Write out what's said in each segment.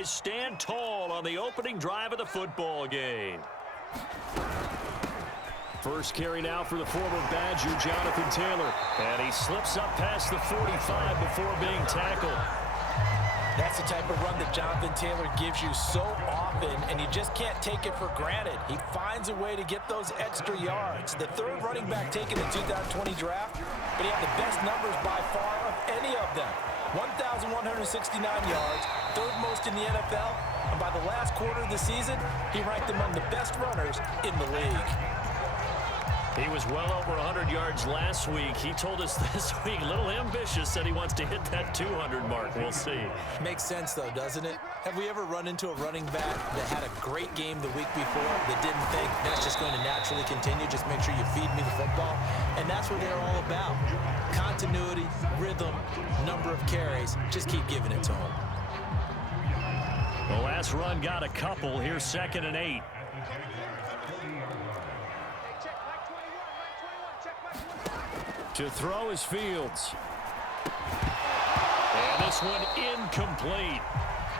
guys stand tall on the opening drive of the football game. First carry now for the former Badger, Jonathan Taylor. And he slips up past the 45 before being tackled. That's the type of run that Jonathan Taylor gives you so often, and you just can't take it for granted. He finds a way to get those extra yards. The third running back taken in the 2020 draft, but he had the best numbers by far of any of them. 1,169 yards, third most in the NFL, and by the last quarter of the season, he ranked among the best runners in the league. He was well over 100 yards last week. He told us this week, a little ambitious, said he wants to hit that 200 mark. We'll see. Makes sense, though, doesn't it? Have we ever run into a running back that had a great game the week before that didn't think that's just going to naturally continue? Just make sure you feed me the football. And that's what they're all about. Continuity, rhythm, number of carries. Just keep giving it to them. The last run got a couple. Here's 2nd and 8. To throw is Fields. And this one incomplete.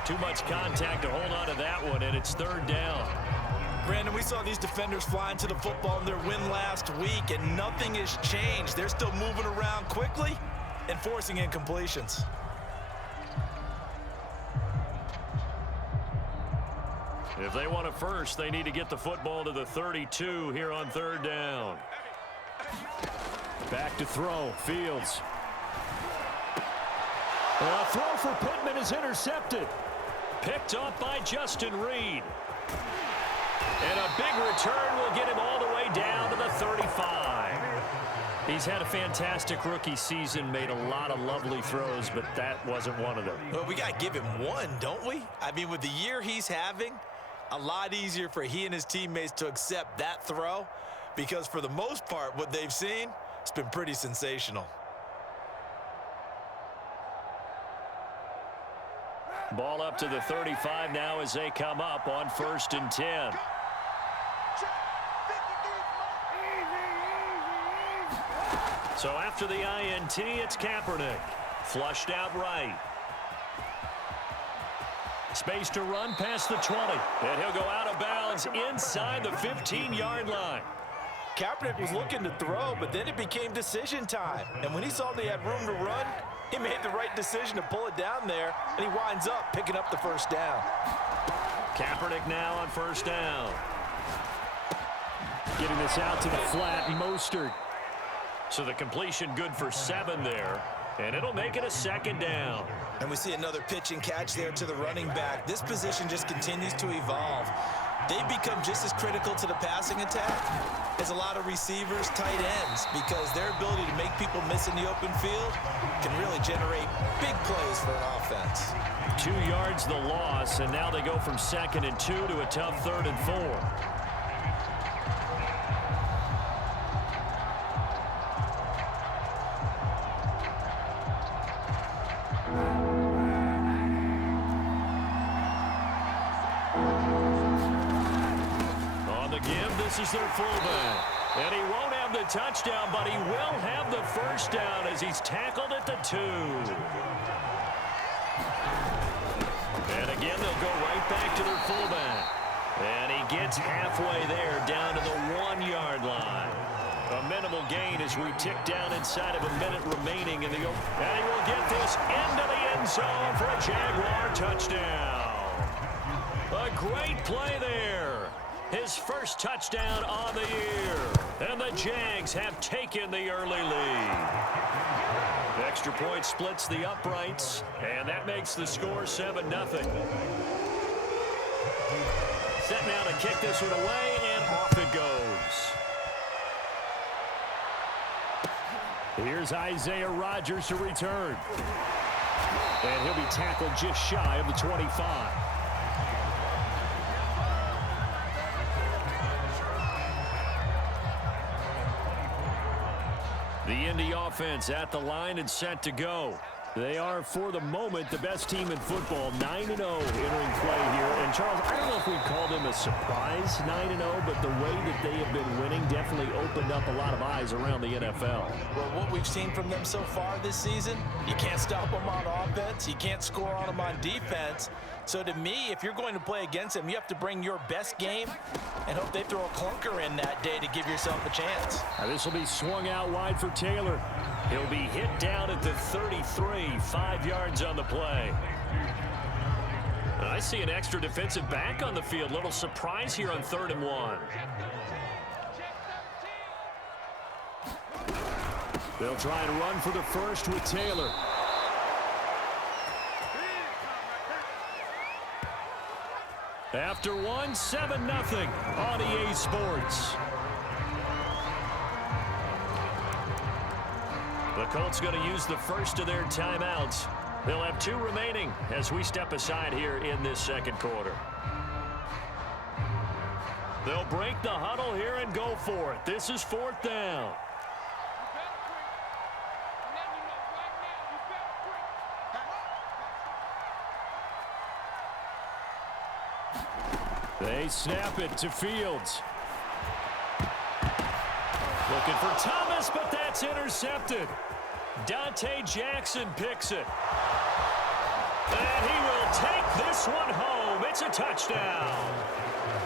Too much contact to hold on to that one, and it's 3rd down. Brandon, we saw these defenders fly into the football in their win last week, and nothing has changed. They're still moving around quickly and forcing incompletions. If they want it first, they need to get the football to the 32 here on 3rd down. Back to throw, Fields. A throw for Pittman is intercepted. Picked up by Justin Reed. And a big return will get him all the way down to the 35. He's had a fantastic rookie season, made a lot of lovely throws, but that wasn't one of them. Well, we got to give him one, don't we? I mean, with the year he's having, a lot easier for he and his teammates to accept that throw, because for the most part, what they've seen, it's been pretty sensational. Ball up to the 35 now as they come up on 1st and 10. So after the INT, it's Kaepernick. Flushed out right. Space to run past the 20. And he'll go out of bounds inside the 15-yard line. Kaepernick was looking to throw, but then it became decision time. And when he saw they had room to run, he made the right decision to pull it down there, and he winds up picking up the 1st down. Kaepernick now on 1st down. Getting this out to the flat, Mostert. So the completion good for 7 there, and it'll make it a 2nd down. And we see another pitch and catch there to the running back. This position just continues to evolve. They've become just as critical to the passing attack as a lot of receivers, tight ends, because their ability to make people miss in the open field can really generate big plays for an offense. 2 yards the loss, and now they go from 2nd and 2 to a tough 3rd and 4. This is their fullback. And he won't have the touchdown, but he will have the 1st down as he's tackled at the 2. And again, they'll go right back to their fullback. And he gets halfway there down to the 1-yard line. A minimal gain as we tick down inside of a minute remaining in the open. And he will get this into the end zone for a Jaguar touchdown. A great play there. His first touchdown on the year. And the Jags have taken the early lead. The extra point splits the uprights, and that makes the score 7-0. Set now to kick this one away, and off it goes. Here's Isaiah Rodgers to return. And he'll be tackled just shy of the 25. The Indy offense at the line and set to go. They are, for the moment, the best team in football, 9-0 entering play here. And, Charles, I don't know if we'd call them a surprise 9-0, but the way that they have been winning definitely opened up a lot of eyes around the NFL. Well, what we've seen from them so far this season, you can't stop them on offense, you can't score on them on defense. So to me, if you're going to play against them, you have to bring your best game and hope they throw a clunker in that day to give yourself a chance. This will be swung out wide for Taylor. He'll be hit down at the 33, 5 yards on the play. I see an extra defensive back on the field. Little surprise here on 3rd and 1. They'll try and run for the first with Taylor. After one, 7-0 on EA Sports. The Colts going to use the first of their timeouts. They'll have 2 remaining as we step aside here in this second quarter. They'll break the huddle here and go for it. This is 4th down. They snap it to Fields. Looking for Thomas, but that's intercepted. Dante Jackson picks it. And he will take this one home. It's a touchdown.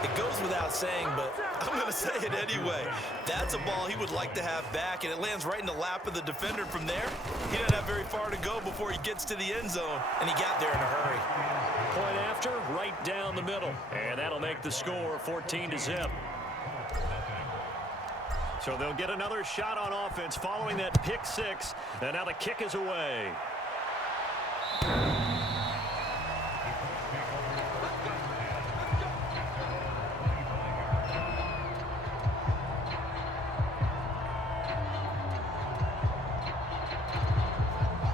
It goes without saying, but I'm going to say it anyway. That's a ball he would like to have back, and it lands right in the lap of the defender from there. He doesn't have very far to go before he gets to the end zone, and he got there in a hurry. Point after, right down the middle. And that'll make the score 14-0. So they'll get another shot on offense following that pick 6. And now the kick is away.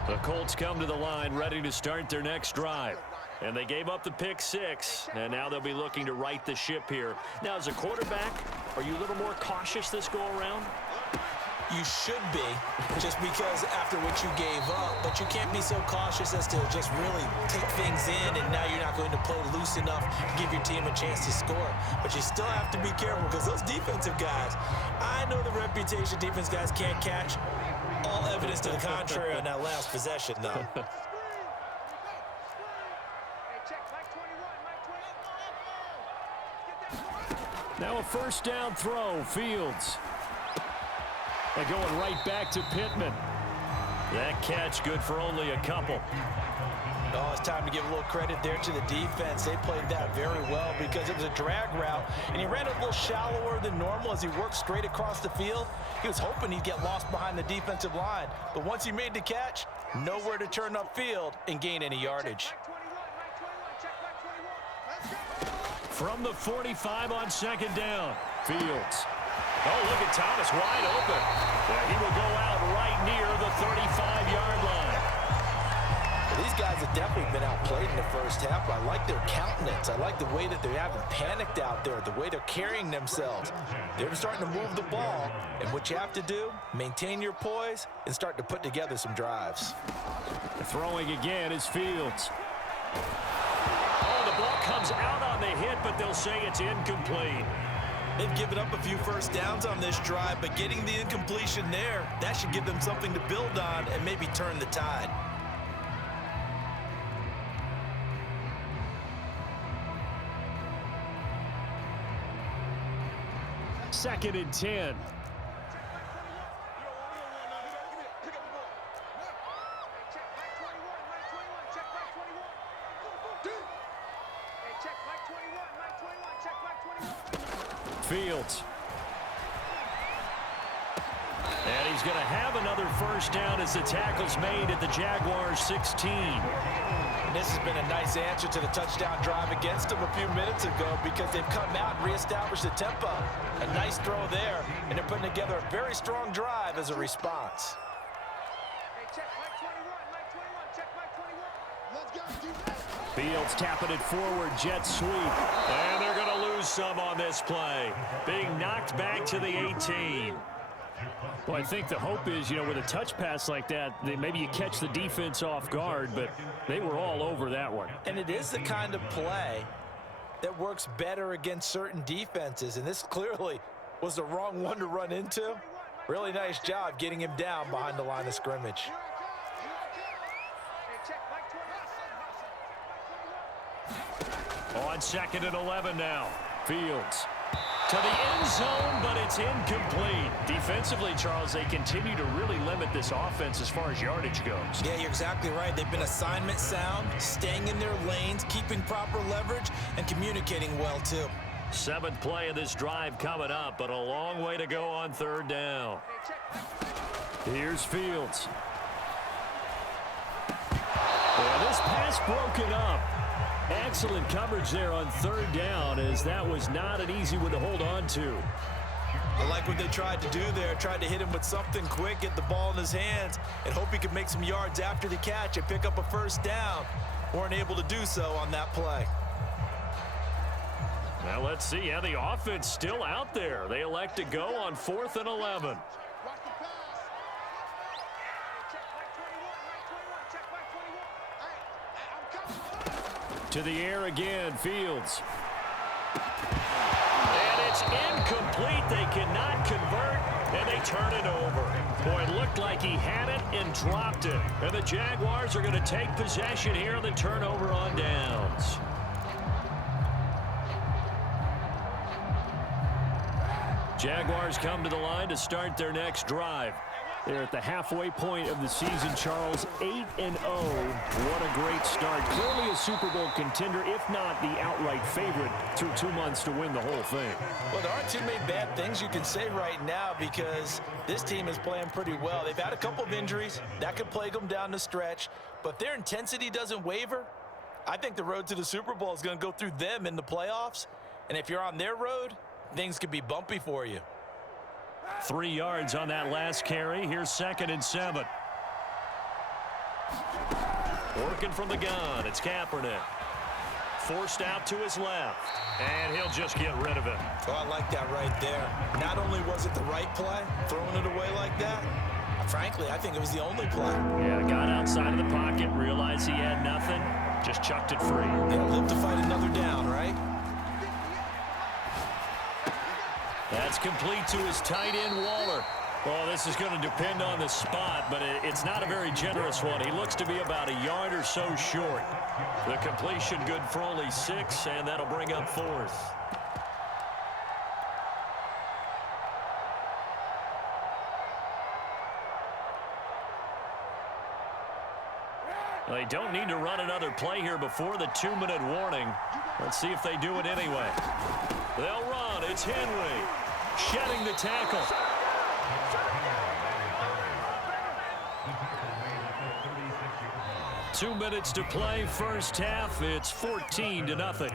The Colts come to the line ready to start their next drive. And they gave up the pick 6, and now they'll be looking to right the ship here. Now, as a quarterback, are you a little more cautious this go-around? You should be, just because after what you gave up, but you can't be so cautious as to just really take things in, and now you're not going to play loose enough to give your team a chance to score. But you still have to be careful, because those defensive guys, I know the reputation defense guys can't catch. All evidence to the contrary on that last possession, though. Now a first down throw, Fields. They're going right back to Pittman. That catch good for only a couple. Oh, it's time to give a little credit there to the defense. They played that very well because it was a drag route, and he ran a little shallower than normal as he worked straight across the field. He was hoping he'd get lost behind the defensive line, but once he made the catch, nowhere to turn upfield and gain any yardage. From the 45 on second down, Fields. Oh, look at Thomas wide open. Yeah, he will go out right near the 35-yard line. Well, these guys have definitely been outplayed in the first half. I like their countenance. I like the way that they haven't panicked out there, the way they're carrying themselves. They're starting to move the ball, and what you have to do, maintain your poise and start to put together some drives. The throwing again is Fields. Oh, the ball comes out on the hit, but they'll say it's incomplete. They've given up a few first downs on this drive, but getting the incompletion there, that should give them something to build on and maybe turn the tide. Second and 10. Fields. And he's going to have another first down as the tackle's made at the Jaguars 16. And this has been a nice answer to the touchdown drive against them a few minutes ago because they've come out and reestablished the tempo. A nice throw there, and they're putting together a very strong drive as a response. Fields tapping it forward, jet sweep. And they're going to lose some on this play. Being knocked back to the 18. Well, I think the hope is, with a touch pass like that, maybe you catch the defense off guard, but they were all over that one. And it is the kind of play that works better against certain defenses, and this clearly was the wrong one to run into. Really nice job getting him down behind the line of scrimmage. On 2nd and 11 now. Fields to the end zone, but it's incomplete. Defensively, Charles, they continue to really limit this offense as far as yardage goes. Yeah, you're exactly right. They've been assignment sound, staying in their lanes, keeping proper leverage, and communicating well, too. 7th play of this drive coming up, but a long way to go on 3rd down. Here's Fields. And this pass broken up. Excellent coverage there on 3rd down, as that was not an easy one to hold on to. I like what they tried to do there. Tried to hit him with something quick, get the ball in his hands, and hope he could make some yards after the catch and pick up a 1st down. Weren't able to do so on that play. Now let's see how the offense still out there. They elect to go on 4th and 11. To the air again, Fields. And it's incomplete. They cannot convert, and they turn it over. Boy, it looked like he had it and dropped it. And the Jaguars are going to take possession here on the turnover on downs. Jaguars come to the line to start their next drive. They're at the halfway point of the season, Charles, 8-0. What a great start. Clearly a Super Bowl contender, if not the outright favorite, through 2 months to win the whole thing. Well, there aren't too many bad things you can say right now because this team is playing pretty well. They've had a couple of injuries. That could plague them down the stretch. But their intensity doesn't waver. I think the road to the Super Bowl is going to go through them in the playoffs. And if you're on their road, things could be bumpy for you. 3 yards on that last carry. Here's 2nd and 7. Working from the gun. It's Kaepernick. Forced out to his left. And he'll just get rid of it. Oh, I like that right there. Not only was it the right play, throwing it away like that, frankly, I think it was the only play. Yeah, got outside of the pocket, realized he had nothing, just chucked it free. They'll live to fight another down, right? That's complete to his tight end, Waller. Well, this is going to depend on the spot, but it's not a very generous one. He looks to be about a yard or so short. The completion good for only 6, and that'll bring up 4th. They don't need to run another play here before the 2-minute warning. Let's see if they do it anyway. They'll run. It's Henry shedding the tackle. Two minutes to play, first half. It's 14-0.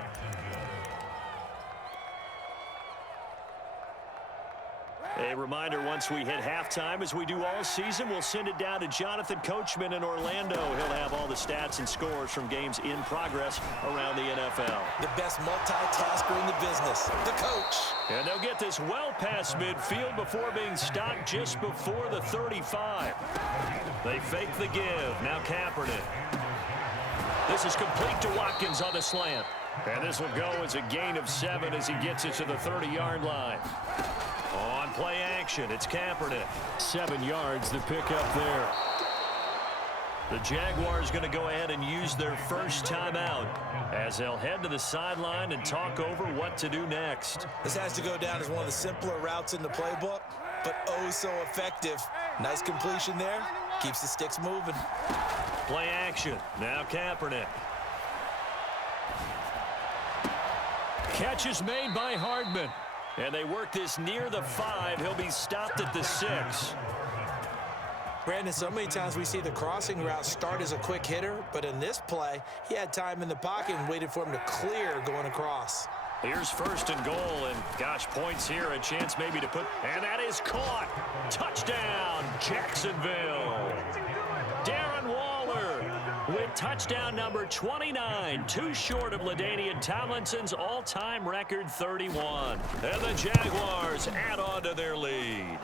A reminder, once we hit halftime, as we do all season, we'll send it down to Jonathan Coachman in Orlando. He'll have all the stats and scores from games in progress around the NFL. The best multitasker in the business, the coach. And they'll get this well past midfield before being stopped just before the 35. They fake the give. Now Kaepernick. This is complete to Watkins on the slant. And this will go as a gain of 7 as he gets it to the 30-yard line. On play action, it's Kaepernick. 7 yards to pick up there. The Jaguars going to go ahead and use their first timeout as they'll head to the sideline and talk over what to do next. This has to go down as one of the simpler routes in the playbook, but oh so effective. Nice completion there. Keeps the sticks moving. Play action. Now Kaepernick. Catch is made by Hardman. And they work this near the 5. He'll be stopped at the 6. Brandon, so many times we see the crossing route start as a quick hitter, but in this play, he had time in the pocket and waited for him to clear going across. Here's first and goal, and gosh, points here, a chance maybe to put, and that is caught. Touchdown, Jacksonville. Darren Waller with touchdown number 29, too short of LaDainian Tomlinson's all-time record 31. And the Jaguars add on to their lead.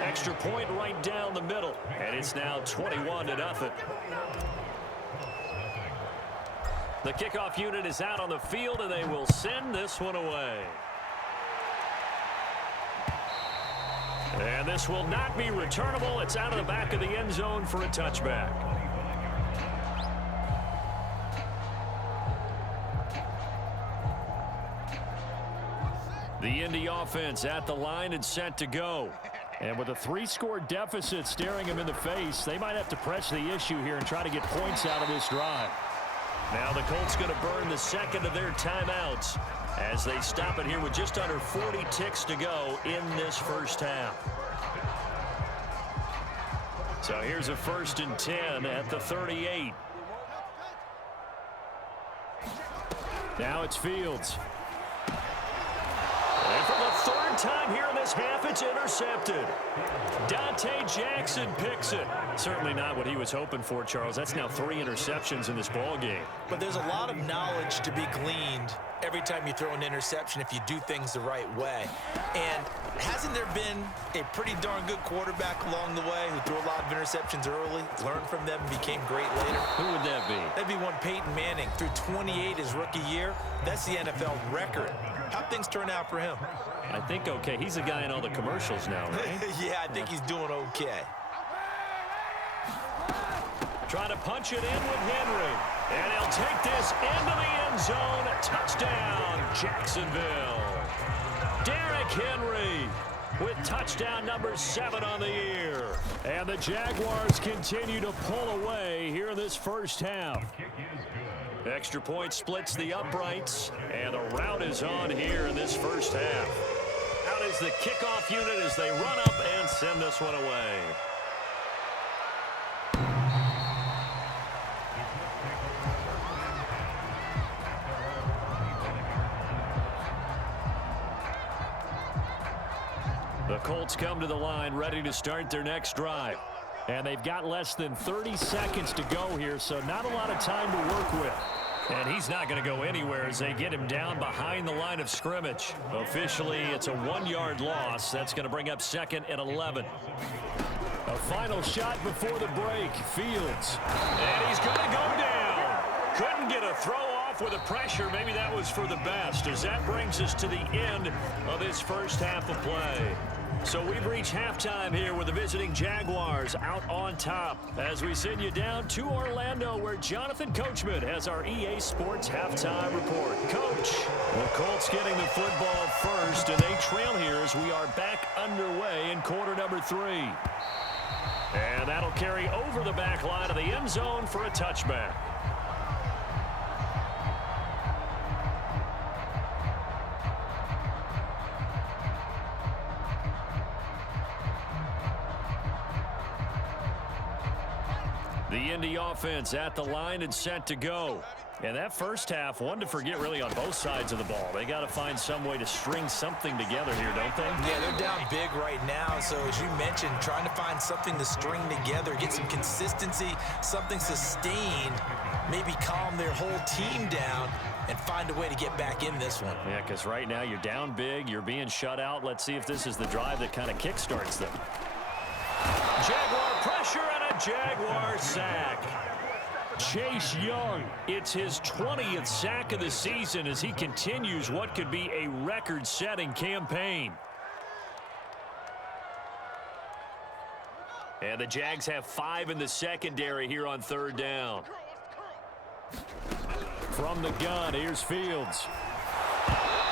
Extra point right down the middle, and it's now 21-0. The kickoff unit is out on the field, and they will send this one away. And this will not be returnable. It's out of the back of the end zone for a touchback. The Indy offense at the line and set to go. And with a 3-score deficit staring him in the face, they might have to press the issue here and try to get points out of this drive. Now the Colts going to burn the second of their timeouts as they stop it here with just under 40 ticks to go in this first half. So here's a 1st and 10 at the 38. Now it's Fields. And for the 3rd time here in this half, it's intercepted. Dante Jackson picks it. Certainly not what he was hoping for, Charles. That's now 3 interceptions in this ball game. But there's a lot of knowledge to be gleaned every time you throw an interception if you do things the right way. And hasn't there been a pretty darn good quarterback along the way who threw a lot of interceptions early, learned from them, and became great later? Who would that be? That'd be one Peyton Manning. Threw 28 his rookie year. That's the NFL record. How'd things turn out for him? I think okay. He's a guy in all the commercials now, right? Yeah, I think he's doing okay. Trying to punch it in with Henry. And he'll take this into the end zone. Touchdown, Jacksonville. Derrick Henry with touchdown number 7 on the year. And the Jaguars continue to pull away here in this first half. Extra point splits the uprights, and the route is on here in this first half. Out is the kickoff unit as they run up and send this one away. The Colts come to the line ready to start their next drive. And they've got less than 30 seconds to go here, so not a lot of time to work with. And he's not going to go anywhere as they get him down behind the line of scrimmage. Officially, it's a 1-yard loss. That's going to bring up 2nd and 11. A final shot before the break. Fields. And he's going to go down. Couldn't get a throw off with the pressure. Maybe that was for the best, as that brings us to the end of this first half of play. So we've reached halftime here with the visiting Jaguars out on top as we send you down to Orlando, where Jonathan Coachman has our EA Sports halftime report. Coach, the Colts getting the football first, and they trail here as we are back underway in quarter number 3. And that'll carry over the back line of the end zone for a touchback. The Indy offense at the line and set to go. And that first half, one to forget really on both sides of the ball. They got to find some way to string something together here, don't they? Yeah, they're down big right now. So as you mentioned, trying to find something to string together, get some consistency, something sustained, maybe calm their whole team down and find a way to get back in this one. Yeah, because right now you're down big, you're being shut out. Let's see if this is the drive that kind of kickstarts them. Jaguar pressure and a Jaguar sack. Chase Young, it's his 20th sack of the season as he continues what could be a record-setting campaign. And the Jags have 5 in the secondary here on 3rd down. From the gun, here's Fields.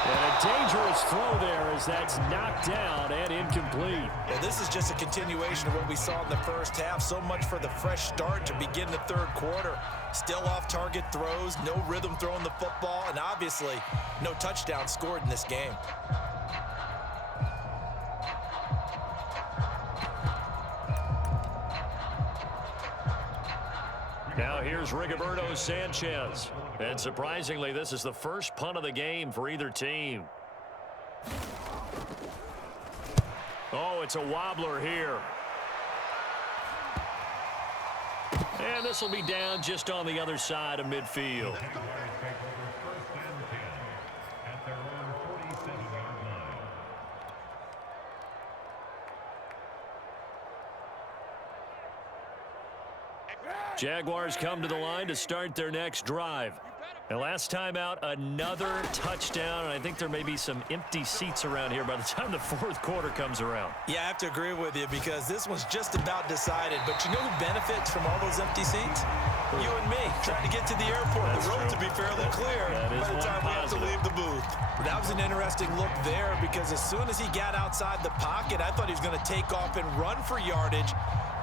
And a dangerous throw there as that's knocked down and incomplete. Well, this is just a continuation of what we saw in the first half. So much for the fresh start to begin the 3rd quarter. Still off-target throws, no rhythm throwing the football, and obviously no touchdown scored in this game. Now here's Rigoberto Sanchez. And surprisingly, this is the first punt of the game for either team. Oh, it's a wobbler here. And this will be down just on the other side of midfield. Jaguars come to the line to start their next drive. And last time out, another touchdown, and I think there may be some empty seats around here by the time the 4th quarter comes around. Yeah, I have to agree with you because this one's just about decided. But you know who benefits from all those empty seats? You and me, trying to get to the airport. The roads would be fairly clear by the time we have to leave the booth. That was an interesting look there because as soon as he got outside the pocket, I thought he was going to take off and run for yardage.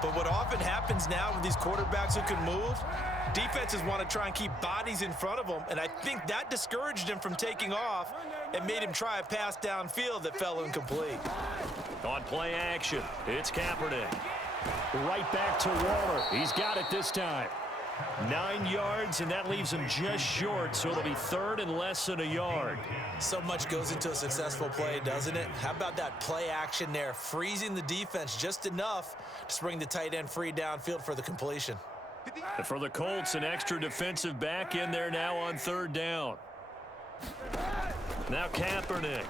But what often happens now with these quarterbacks who can move, defenses want to try and keep bodies in front of them, and I think that discouraged him from taking off and made him try a pass downfield that fell incomplete. On play action, it's Kaepernick. Right back to Waller. He's got it this time. 9 yards, and that leaves him just short, so it'll be third and less than a yard. So much goes into a successful play, doesn't it? How about that play action there, freezing the defense just enough to bring the tight end free downfield for the completion. And for the Colts, an extra defensive back in there now on third down. Now Kaepernick.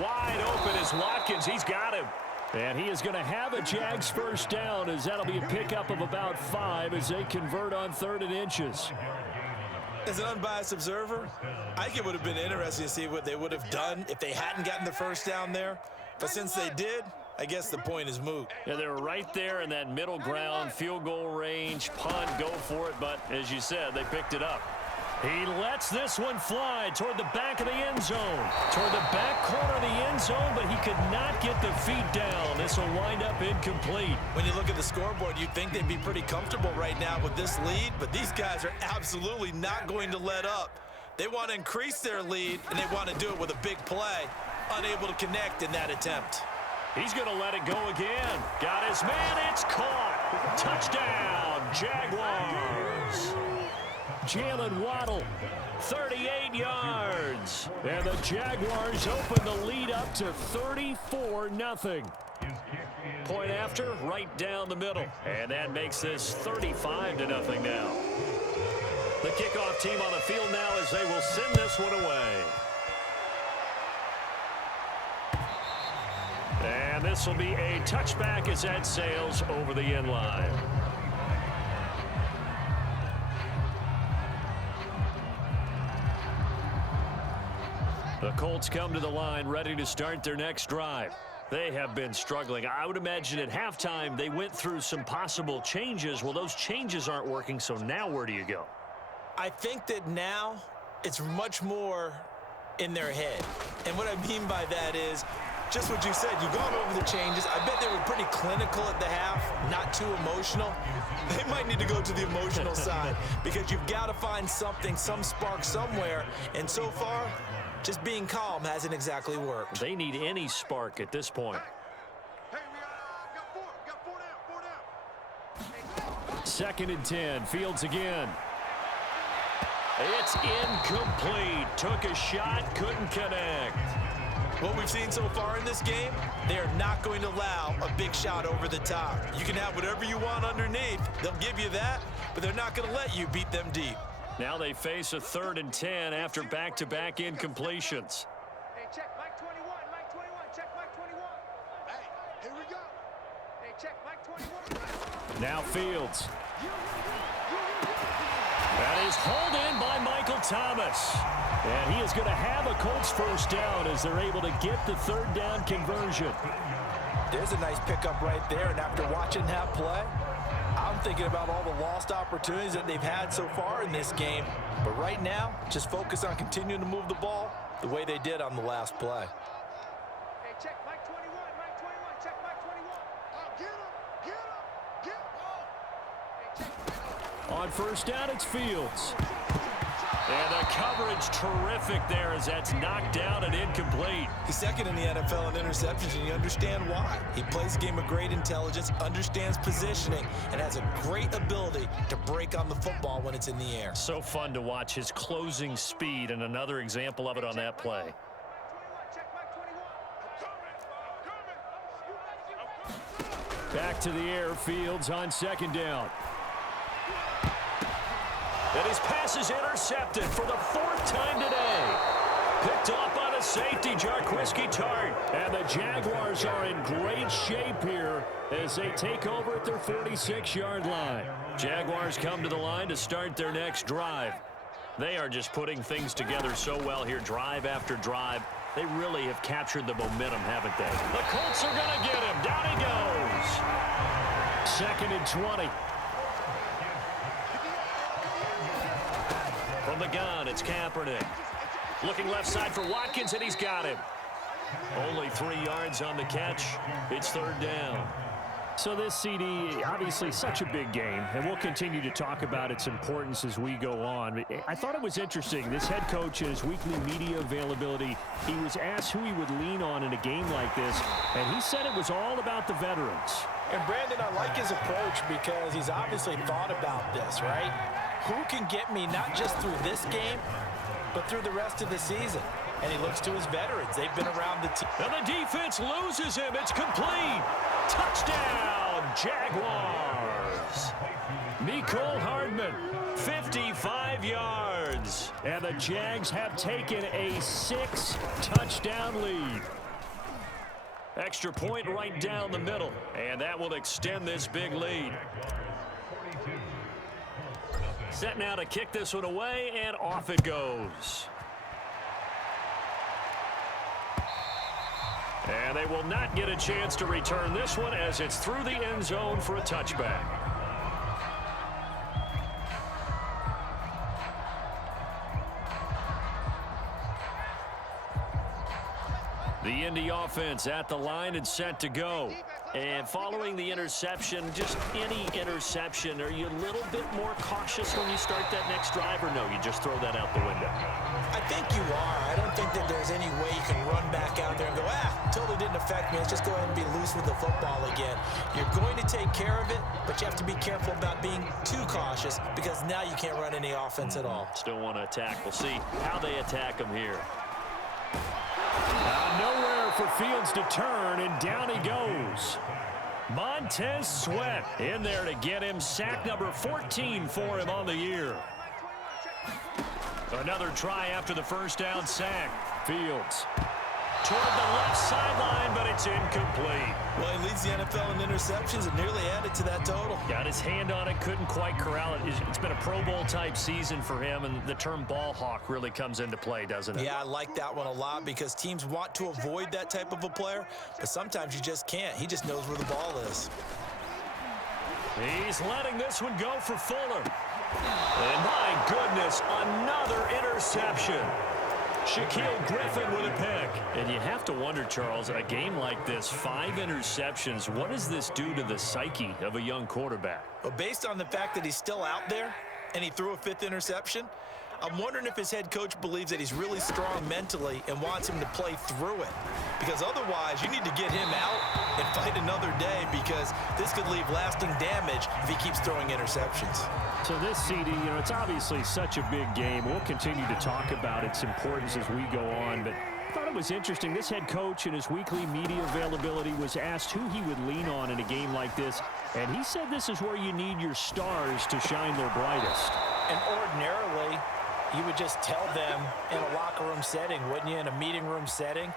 Wide open is Watkins. He's got him. And he is going to have a Jags first down, as that'll be a pickup of about 5 as they convert on 3rd and inches. As an unbiased observer, I think it would have been interesting to see what they would have done if they hadn't gotten the first down there. But since they did, I guess the point is moot. Yeah, they were right there in that middle ground, field goal range, punt, go for it. But as you said, they picked it up. He lets this one fly toward the back of the end zone. Toward the back corner of the end zone, but he could not get the feet down. This will wind up incomplete. When you look at the scoreboard, you'd think they'd be pretty comfortable right now with this lead, but these guys are absolutely not going to let up. They want to increase their lead, and they want to do it with a big play. Unable to connect in that attempt. He's going to let it go again. Got his man. It's caught. Touchdown, Jaguars. Jalen Waddle, 38 yards. And the Jaguars open the lead up to 34-0. Point after, right down the middle. And that makes this 35-0 now. The kickoff team on the field now as they will send this one away. And this will be a touchback as that sails over the end line. The Colts come to the line ready to start their next drive. They have been struggling. I would imagine at halftime they went through some possible changes. Well, those changes aren't working, so now where do you go? I think that now it's much more in their head. And what I mean by that is just what you said. You've gone over the changes. I bet they were pretty clinical at the half, not too emotional. They might need to go to the emotional side because you've got to find something, some spark somewhere. And so far, just being calm hasn't exactly worked. They need any spark at this point. Hey, we got 4 down. 2nd and 10. Fields again. It's incomplete. Took a shot, couldn't connect. What we've seen so far in this game, they are not going to allow a big shot over the top. You can have whatever you want underneath. They'll give you that, but they're not going to let you beat them deep. Now they face a 3rd and 10 after back-to-back incompletions. Hey, check Mike 21, Mike 21, check Mike 21. Hey, here we go. Hey, check Mike 21. Now Fields. That is hauled in by Michael Thomas. And he is going to have a Colts first down as they're able to get the 3rd down conversion. There's a nice pickup right there, and after watching that play, I'm thinking about all the lost opportunities that they've had so far in this game. But right now, just focus on continuing to move the ball the way they did on the last play. Hey, check Mike 21, Mike 21, check Mike 21. Oh, get him, get him, get him. Hey, check. On first down, it's Fields. And the coverage terrific there as that's knocked down and incomplete. He's second in the NFL in interceptions, and you understand why. He plays a game of great intelligence, understands positioning, and has a great ability to break on the football when it's in the air. So fun to watch his closing speed, and another example of it on that play. Check Mike 21. Back to the air, Fields on 2nd down. And his pass is intercepted for the 4th time today. Picked off by the safety, Jarquiski Tart. And the Jaguars are in great shape here as they take over at their 46-yard line. Jaguars come to the line to start their next drive. They are just putting things together so well here, drive after drive. They really have captured the momentum, haven't they? The Colts are going to get him. Down he goes. 2nd and 20. From the gun, it's Kaepernick. Looking left side for Watkins, and he's got him. Only 3 yards on the catch. It's 3rd down. So this CD, obviously such a big game, and we'll continue to talk about its importance as we go on. I thought it was interesting. This head coach in his weekly media availability, he was asked who he would lean on in a game like this, and he said it was all about the veterans. And Brandon, I like his approach because he's obviously thought about this, right? Who can get me not just through this game, but through the rest of the season? And he looks to his veterans. They've been around the team. And the defense loses him. It's complete. Touchdown, Jaguars. Mecole Hardman, 55 yards. And the Jags have taken a 6-touchdown lead. Extra point right down the middle. And that will extend this big lead. Set now to kick this one away, and off it goes. And they will not get a chance to return this one as it's through the end zone for a touchback. The Indy offense at the line and set to go. And following the interception, just any interception, are you a little bit more cautious when you start that next drive, or no, you just throw that out the window? I think you are. I don't think that there's any way you can run back out there and go, totally didn't affect me. Let's just go ahead and be loose with the football again. You're going to take care of it, but you have to be careful about being too cautious because now you can't run any offense at all. Still want to attack. We'll see how they attack them here. Nowhere for Fields to turn, and down he goes. Montez Sweat in there to get him. Sack number 14 for him on the year. Another try after the first down sack. Fields toward the left sideline, but it's incomplete. Well, he leads the NFL in interceptions and nearly added to that total. Got his hand on it, couldn't quite corral it. It's been a Pro Bowl type season for him, and the term ball hawk really comes into play, doesn't it? Yeah, I like that one a lot because teams want to avoid that type of a player, but sometimes you just can't. He just knows where the ball is. He's letting this one go for Fuller. And my goodness, another interception. Shaquille Griffin with a pick. And you have to wonder, Charles, a game like this, 5 interceptions, what does this do to the psyche of a young quarterback? Well, based on the fact that he's still out there and he threw a 5th interception, I'm wondering if his head coach believes that he's really strong mentally and wants him to play through it. Because otherwise, you need to get him out and fight another day because this could leave lasting damage if he keeps throwing interceptions. So this CD, it's obviously such a big game. We'll continue to talk about its importance as we go on, but I thought it was interesting. This head coach in his weekly media availability was asked who he would lean on in a game like this, and he said this is where you need your stars to shine their brightest. And ordinarily, you would just tell them in a locker room setting, wouldn't you, in a meeting room setting?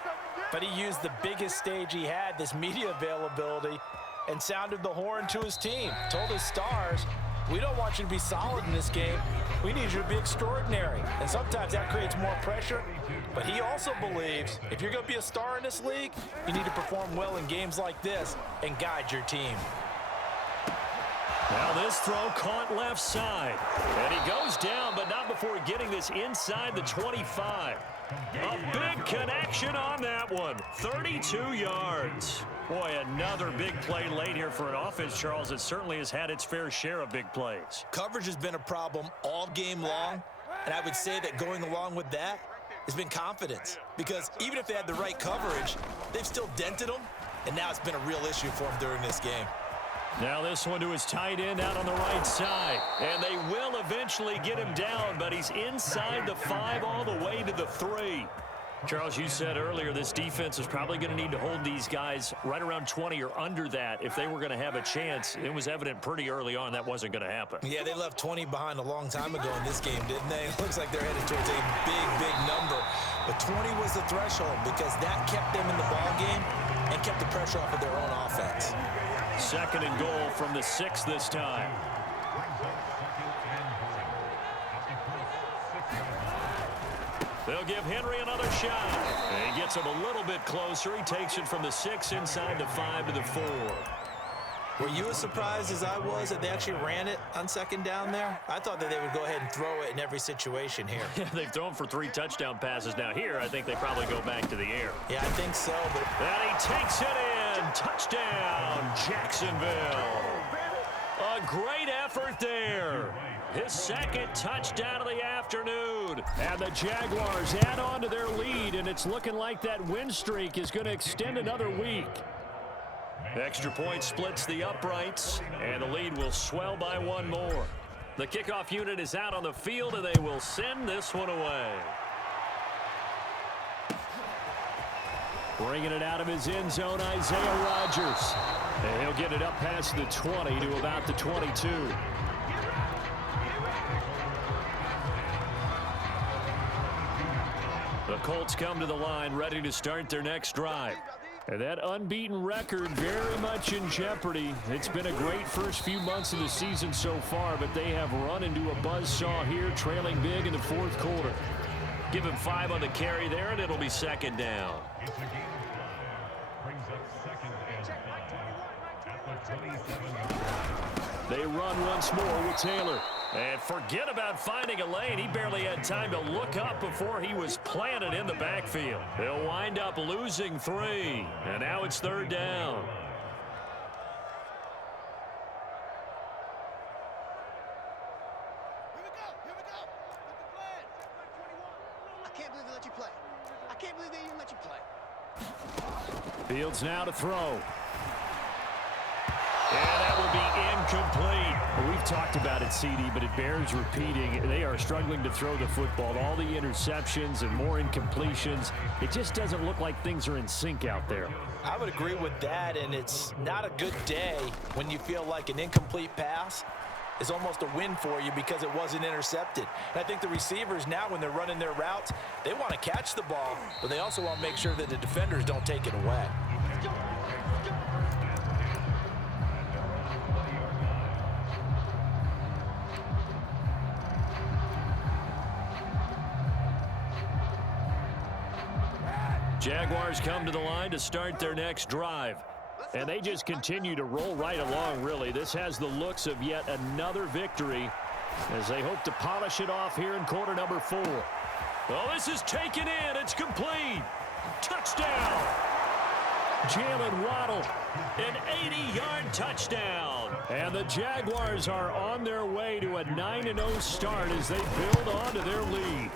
But he used the biggest stage he had, this media availability, and sounded the horn to his team. Told his stars, we don't want you to be solid in this game. We need you to be extraordinary. And sometimes that creates more pressure. But he also believes if you're going to be a star in this league, you need to perform well in games like this and guide your team. Now this throw caught left side. And he goes down, but not before getting this inside the 25. A big connection on that one. 32 yards. Boy, another big play late here for an offense, Charles, that certainly has had its fair share of big plays. Coverage has been a problem all game long, and I would say that going along with that has been confidence. Because even if they had the right coverage, they've still dented them, and now it's been a real issue for them during this game. Now this one to his tight end out on the right side. And they will eventually get him down, but he's inside the 5 all the way to the 3. Charles, you said earlier this defense is probably going to need to hold these guys right around 20 or under that if they were going to have a chance. It was evident pretty early on that wasn't going to happen. Yeah, they left 20 behind a long time ago in this game, didn't they? It looks like they're headed towards a big number. But 20 was the threshold because that kept them in the ball game and kept the pressure off of their own offense. 2nd and goal from the 6 this time. They'll give Henry another shot. And he gets him a little bit closer. He takes it from the 6 inside the 5 to the 4. Were you as surprised as I was that they actually ran it on second down there? I thought that they would go ahead and throw it in every situation here. Yeah, they've thrown for 3 touchdown passes. Now here, I think they probably go back to the air. Yeah, I think so. But And he takes it in. Touchdown, Jacksonville. A great effort there. His second touchdown of the afternoon. And the Jaguars add on to their lead, and it's looking like that win streak is going to extend another week. Extra point splits the uprights, and the lead will swell by 1 more. The kickoff unit is out on the field, and they will send this one away. Bringing it out of his end zone, Isaiah Rodgers. And he'll get it up past the 20 to about the 22. The Colts come to the line, ready to start their next drive. And that unbeaten record very much in jeopardy. It's been a great first few months of the season so far, but they have run into a buzzsaw here, trailing big in the fourth quarter. Give him 5 on the carry there, and it'll be second down. They run once more with Taylor. And forget about finding a lane. He barely had time to look up before he was planted in the backfield. They'll wind up losing 3. And now it's third down. Here we go. With the plan. I can't believe they let you play. I can't believe they even let you play. Fields now to throw. And that will be incomplete. Well, we've talked about it, CD, but it bears repeating. They are struggling to throw the football. All the interceptions and more incompletions. It just doesn't look like things are in sync out there. I would agree with that, and it's not a good day when you feel like an incomplete pass is almost a win for you because it wasn't intercepted. And I think the receivers now, when they're running their routes, they want to catch the ball, but they also want to make sure that the defenders don't take it away. Jaguars come to the line to start their next drive. And they just continue to roll right along, really. This has the looks of yet another victory as they hope to polish it off here in quarter number 4. Well, this is taken in. It's complete. Touchdown. Jalen Waddle. An 80-yard touchdown. And the Jaguars are on their way to a 9-0 start as they build on to their lead.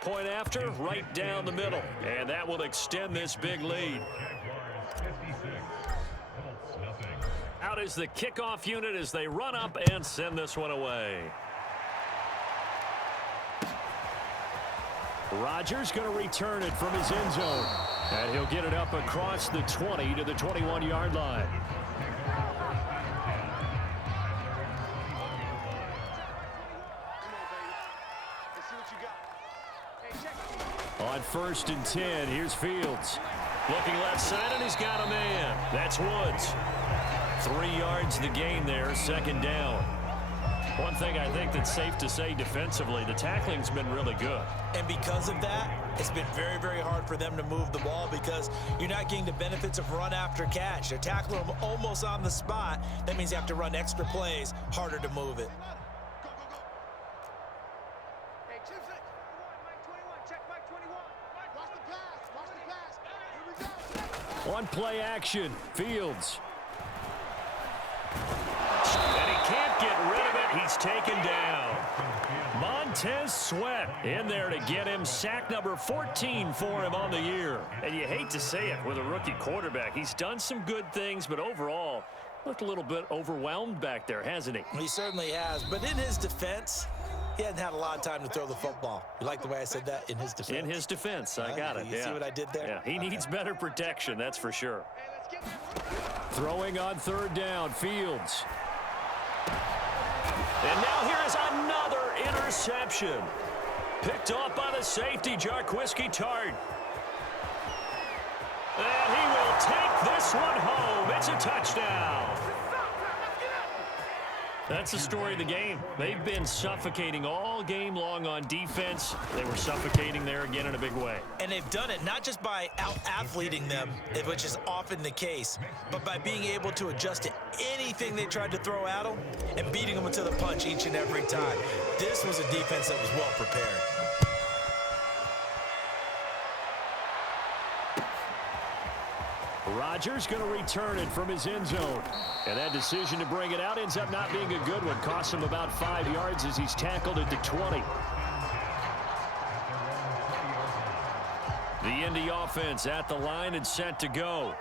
Point after, right down the middle. And that will extend this big lead. Out is the kickoff unit as they run up and send this one away. Rodgers going to return it from his end zone. And he'll get it up across the 20 to the 21-yard line. On 1st and 10, here's Fields. Looking left side, and he's got a man. That's Woods. 3 yards the gain there, second down. One thing I think that's safe to say defensively, the tackling's been really good. And because of that, it's been very, very hard for them to move the ball because you're not getting the benefits of run after catch. They're tackling them almost on the spot. That means you have to run extra plays, harder to move it. On play action, Fields. And he can't get rid of it. He's taken down. Montez Sweat in there to get him sack number 14 for him on the year. And you hate to say it with a rookie quarterback. He's done some good things, but overall, looked a little bit overwhelmed back there, hasn't he? He certainly has. But in his defense, he hadn't had a lot of time to throw the football. You like the way I said that? In his defense. In his defense, I got it. You see what I did there? Yeah, he needs better protection, that's for sure. Throwing on 3rd down, Fields. And now here is another interception. Picked off by the safety, Jarquiski Tart. And he will take this one home. It's a touchdown. That's the story of the game. They've been suffocating all game long on defense. They were suffocating there again in a big way. And they've done it not just by out-athleting them, which is often the case, but by being able to adjust to anything they tried to throw at them and beating them to the punch each and every time. This was a defense that was well prepared. Rodgers going to return it from his end zone. And that decision to bring it out ends up not being a good one. Costs him about 5 yards as he's tackled at the 20. The Indy offense at the line and set to go.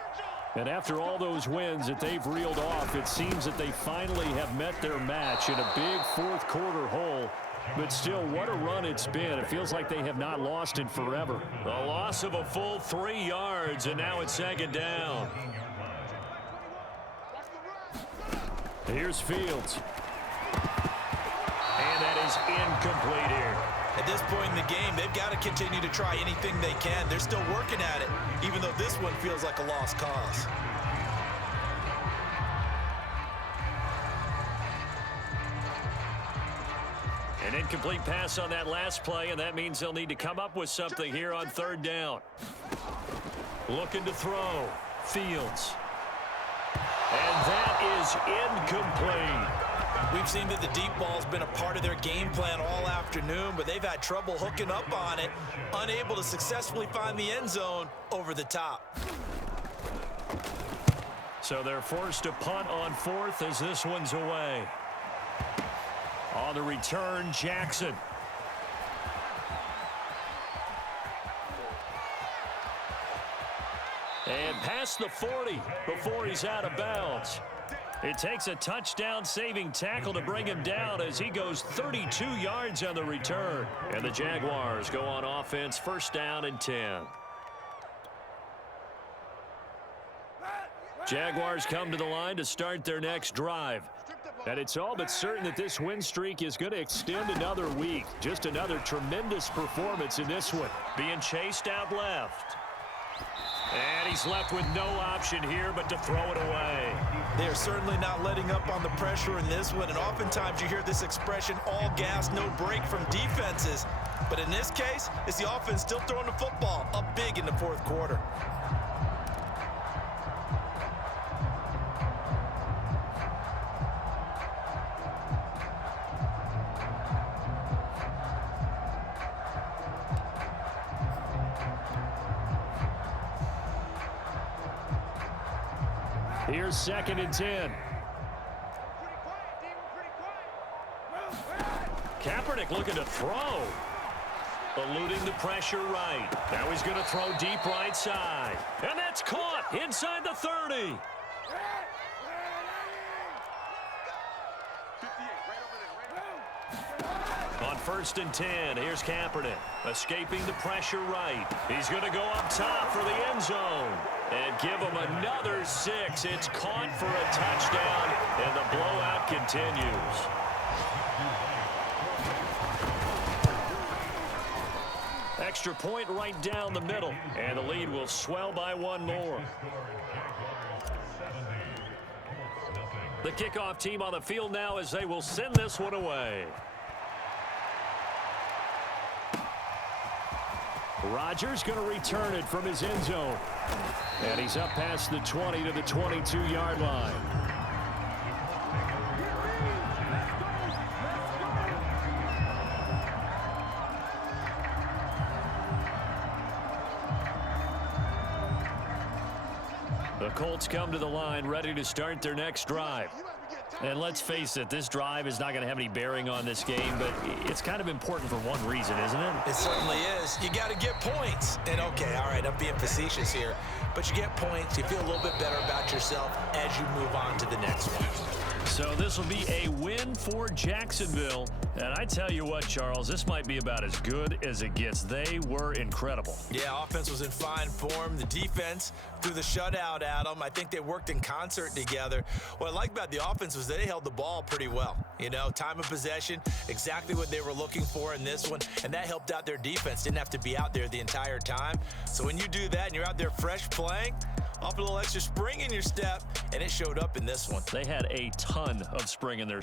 And after all those wins that they've reeled off, it seems that they finally have met their match in a big fourth quarter hole. But still, what a run it's been. It feels like they have not lost in forever. A loss of a full 3 yards, and now it's second down. Here's Fields. And that is incomplete here. At this point in the game, they've got to continue to try anything they can. They're still working at it, even though this one feels like a lost cause. An incomplete pass on that last play, and that means they'll need to come up with something here on third down. Looking to throw. Fields. And that is incomplete. We've seen that the deep ball's been a part of their game plan all afternoon, but they've had trouble hooking up on it, unable to successfully find the end zone over the top. So they're forced to punt on fourth as this one's away. On the return, Jackson. And past the 40 before he's out of bounds. It takes a touchdown-saving tackle to bring him down as he goes 32 yards on the return. And the Jaguars go on offense, first down and 10. Jaguars come to the line to start their next drive. And it's all but certain that this win streak is going to extend another week. Just another tremendous performance in this one. Being chased out left. And he's left with no option here but to throw it away. They are certainly not letting up on the pressure in this one, and oftentimes you hear this expression, all gas, no break from defenses. But in this case, it's the offense still throwing the football up big in the fourth quarter. Here's second and 10. Kaepernick looking to throw. Eluding the pressure right. Now he's going to throw deep right side. And that's caught inside the 30. On first and 10, here's Kaepernick. Escaping the pressure right. He's going to go up top for the end zone. And give him another 6. It's caught for a touchdown, and the blowout continues. Extra point right down the middle, and the lead will swell by one more. The kickoff team on the field now as they will send this one away. Rodgers going to return it from his end zone. And he's up past the 20 to the 22-yard line. The Colts come to the line ready to start their next drive. And let's face it, this drive is not going to have any bearing on this game, but it's kind of important for one reason, isn't it? It certainly is. You got to get points. And okay, all right, I'm being facetious here, but you get points, you feel a little bit better about yourself as you move on to the next one. So this will be a win for Jacksonville. And I tell you what, Charles, this might be about as good as it gets. They were incredible. Yeah, offense was in fine form. The defense threw the shutout at them. I think they worked in concert together. What I like about the offense was they held the ball pretty well. You know, time of possession, exactly what they were looking for in this one, and that helped out their defense. Didn't have to be out there the entire time. So when you do that and you're out there fresh playing, off a little extra spring in your step, and it showed up in this one. They had a ton of spring in their